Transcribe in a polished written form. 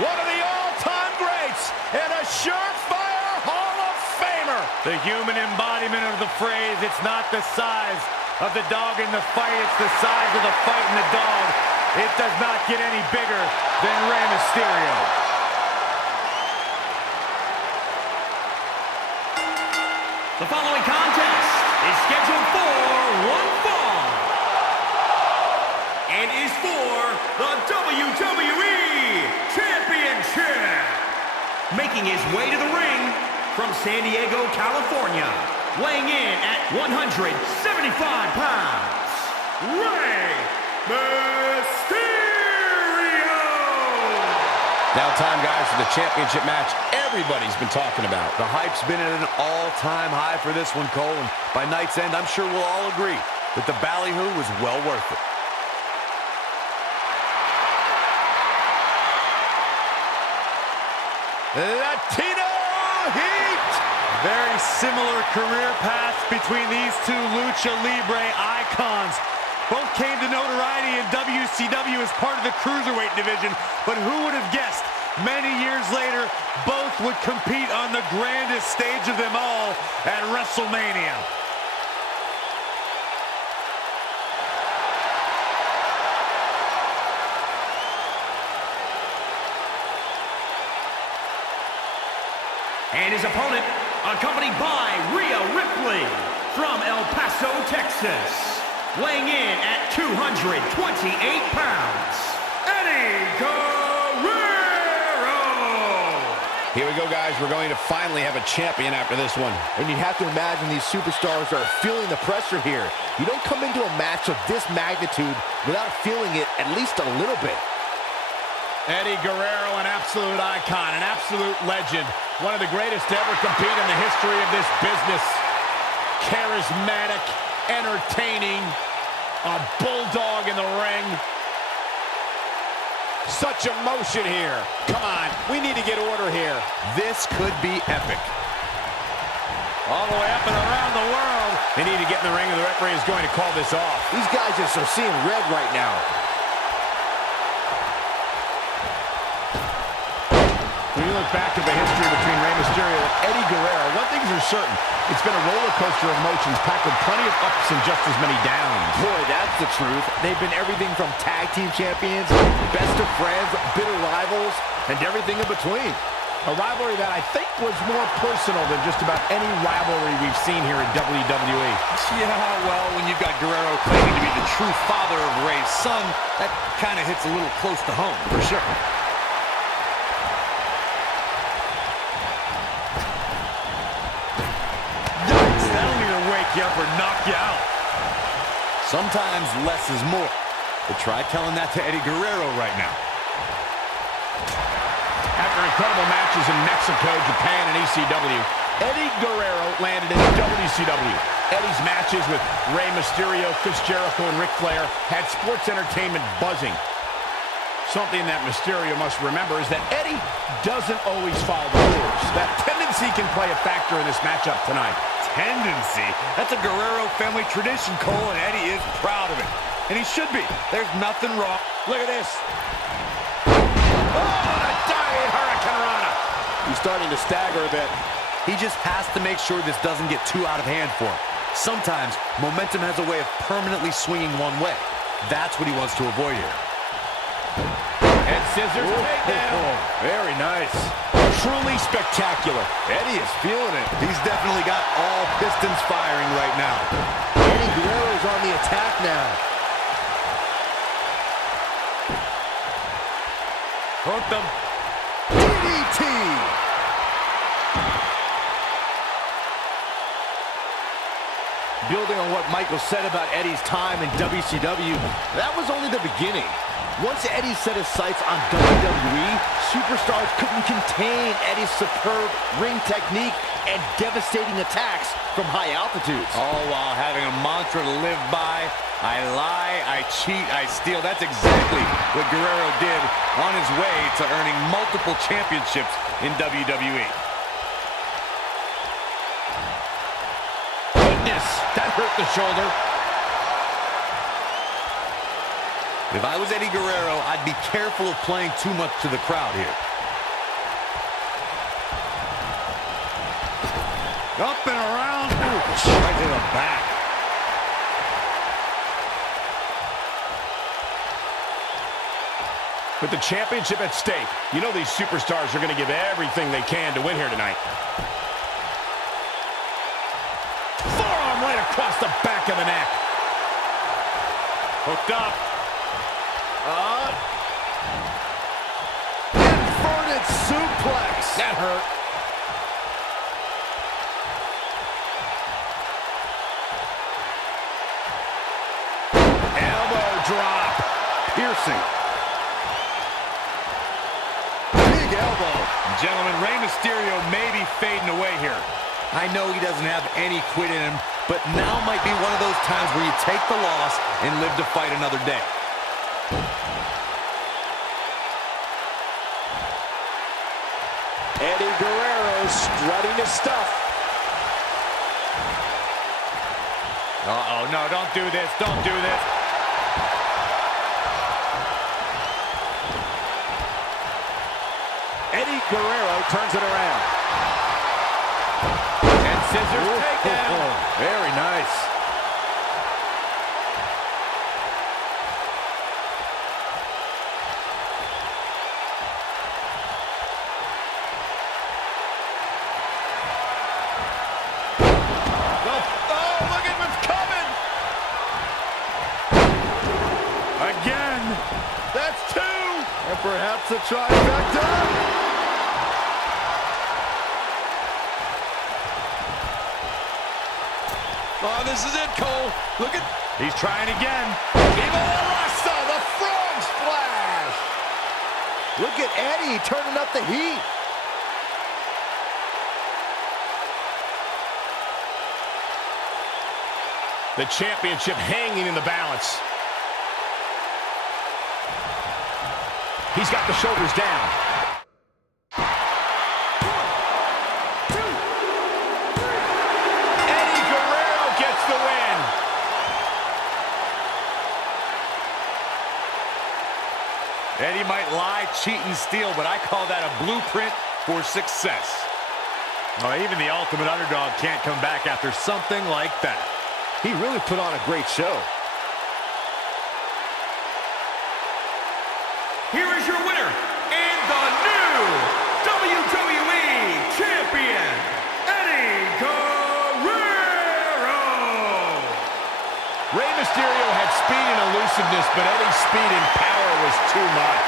one of the all-time greats, and a surefire Hall of Famer. The human embodiment of the phrase, it's not the size of the dog in the fight, it's the size of the fight in the dog. It does not get any bigger than Rey Mysterio. The following contest is scheduled for one fall and is for the WWE Championship. Making his way to the ring from San Diego, California, weighing in at 175 pounds, Rey Mysterio! Now time, guys, for the championship match everybody's been talking about. The hype's been at an all-time high for this one, Cole, and by night's end, I'm sure we'll all agree that the ballyhoo was well worth it. Latino Heat! Very similar career paths between these two Lucha Libre icons. Both came to notoriety in WCW as part of the Cruiserweight division, but who would have guessed many years later, both would compete on the grandest stage of them all at WrestleMania. And his opponent, accompanied by Rhea Ripley from El Paso, Texas, weighing in at 228 pounds, Eddie Guerrero! Here we go, guys. We're going to finally have a champion after this one. And you have to imagine these superstars are feeling the pressure here. You don't come into a match of this magnitude without feeling it at least a little bit. Eddie Guerrero, an absolute icon, an absolute legend. One of the greatest to ever compete in the history of this business. Charismatic, entertaining, a bulldog in the ring. Such emotion here. Come on, we need to get order here. This could be epic. All the way up and around the world. They need to get in the ring, and the referee is going to call this off. These guys just are seeing red right now. When you look back at the history between Rey Mysterio and Eddie Guerrero, one thing's for certain, it's been a roller coaster of emotions packed with plenty of ups and just as many downs. Boy, that's the truth. They've been everything from tag team champions, best of friends, bitter rivals, and everything in between. A rivalry that I think was more personal than just about any rivalry we've seen here in WWE. Yeah, well, when you've got Guerrero claiming to be the true father of Rey's son, that kind of hits a little close to home, for sure. You up or knock you out. Sometimes less is more. But try telling that to Eddie Guerrero right now. After incredible matches in Mexico, Japan, and ECW, Eddie Guerrero landed in WCW. Eddie's matches with Rey Mysterio, Chris Jericho, and Ric Flair had sports entertainment buzzing. Something that Mysterio must remember is that Eddie doesn't always follow the rules. That tendency can play a factor in this matchup tonight. Tendency? That's a Guerrero family tradition, Cole, and Eddie is proud of it. And he should be. There's nothing wrong. Look at this. Oh, a diving hurricanrana. He's starting to stagger a bit. He just has to make sure this doesn't get too out of hand for him. Sometimes, momentum has a way of permanently swinging one way. That's what he wants to avoid here. And scissors takedown. Very nice. Truly spectacular. Eddie is feeling it. He's definitely got all pistons firing right now. Eddie Guerrero's on the attack now. Hooked him. DDT. Building on what Michael said about Eddie's time in WCW, that was only the beginning. Once Eddie set his sights on WWE, superstars couldn't contain Eddie's superb ring technique and devastating attacks from high altitudes. All while having a mantra to live by. I lie, I cheat, I steal. That's exactly what Guerrero did on his way to earning multiple championships in WWE. Goodness, that hurt the shoulder. If I was Eddie Guerrero, I'd be careful of playing too much to the crowd here. Up and around. Ooh, right to the back. With the championship at stake, you know these superstars are going to give everything they can to win here tonight. Forearm right across the back of the neck. Hooked up. Inverted suplex. That hurt. Elbow drop. Piercing. Big elbow. Gentlemen, Rey Mysterio may be fading away here. I know he doesn't have any quit in him, but now might be one of those times where you take the loss and live to fight another day. Eddie Guerrero strutting his stuff. Uh-oh, no, don't do this, don't do this. Eddie Guerrero turns it around. And scissors takedown. Very nice. Oh, look at what's coming. Again. That's two. And perhaps a trifecta. Oh, this is it, Cole. Look at... He's trying again. Viva la Raza, the frog splash. Look at Eddie turning up the heat. The championship hanging in the balance. He's got the shoulders down. Eddie Guerrero gets the win. Eddie might lie, cheat, and steal, but I call that a blueprint for success. Oh, even the ultimate underdog can't come back after something like that. He really put on a great show. Here is your winner and the new WWE Champion, Eddie Guerrero. Rey Mysterio had speed and elusiveness, but Eddie's speed and power was too much.